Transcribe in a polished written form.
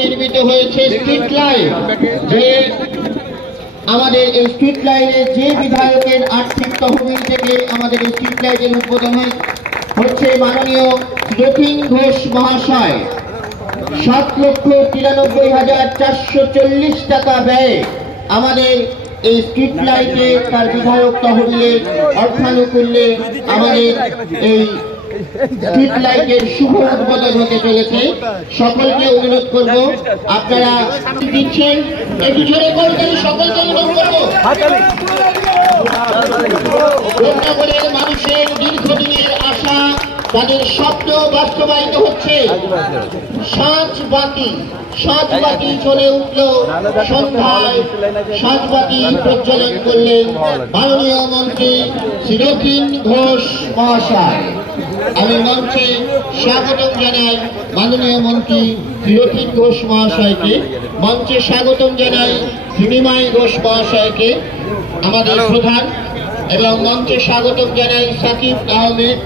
নির্মিত হয়েছে street light, যে আমাদের এই স্ট্রিট লাইনের যে বিধায়কের আর্থিক তহবিল থেকে আমাদের এই স্ট্রিট লাইটের উদ্বোধন হচ্ছে মাননীয় যতীন ঘোষ মহাশয় 7,93,440 টাকা ব্যয়ে আমাদের এই স্ট্রিট লাইটে তার বিধায়ক তহবিলের অর্থানুকূল্যে আমাদের এই স্ট্রিট লাইটের শুভ উদ্বোধন হতে চলেছে। সকলকে অনুরোধ করব, আপনারা দিচ্ছেন একটু জোরে করবেন, সকলকে অনুরোধ করবো। রূপনগরের মানুষের দীর্ঘদিনের আশা, তাদের স্বপ্ন বাস্তবায়িত হচ্ছে। সাঁঝবাতি চলে উঠল সন্ধ্যায়, সাঁঝবাতি প্রজ্বলন করলেন মাননীয় মন্ত্রী শ্রী যতীন ঘোষ মহাশয়। আমি মঞ্চে স্বাগতম জানাই মাননীয় মন্ত্রী শ্রী যতীন ঘোষ মহাশয়কে, মঞ্চে স্বাগতম জানাই শ্রীনিমাই ঘোষ মহাশয়কে আমাদের প্রধান, এবং মঞ্চে স্বাগতম জানাই সাকিব আহমেদ।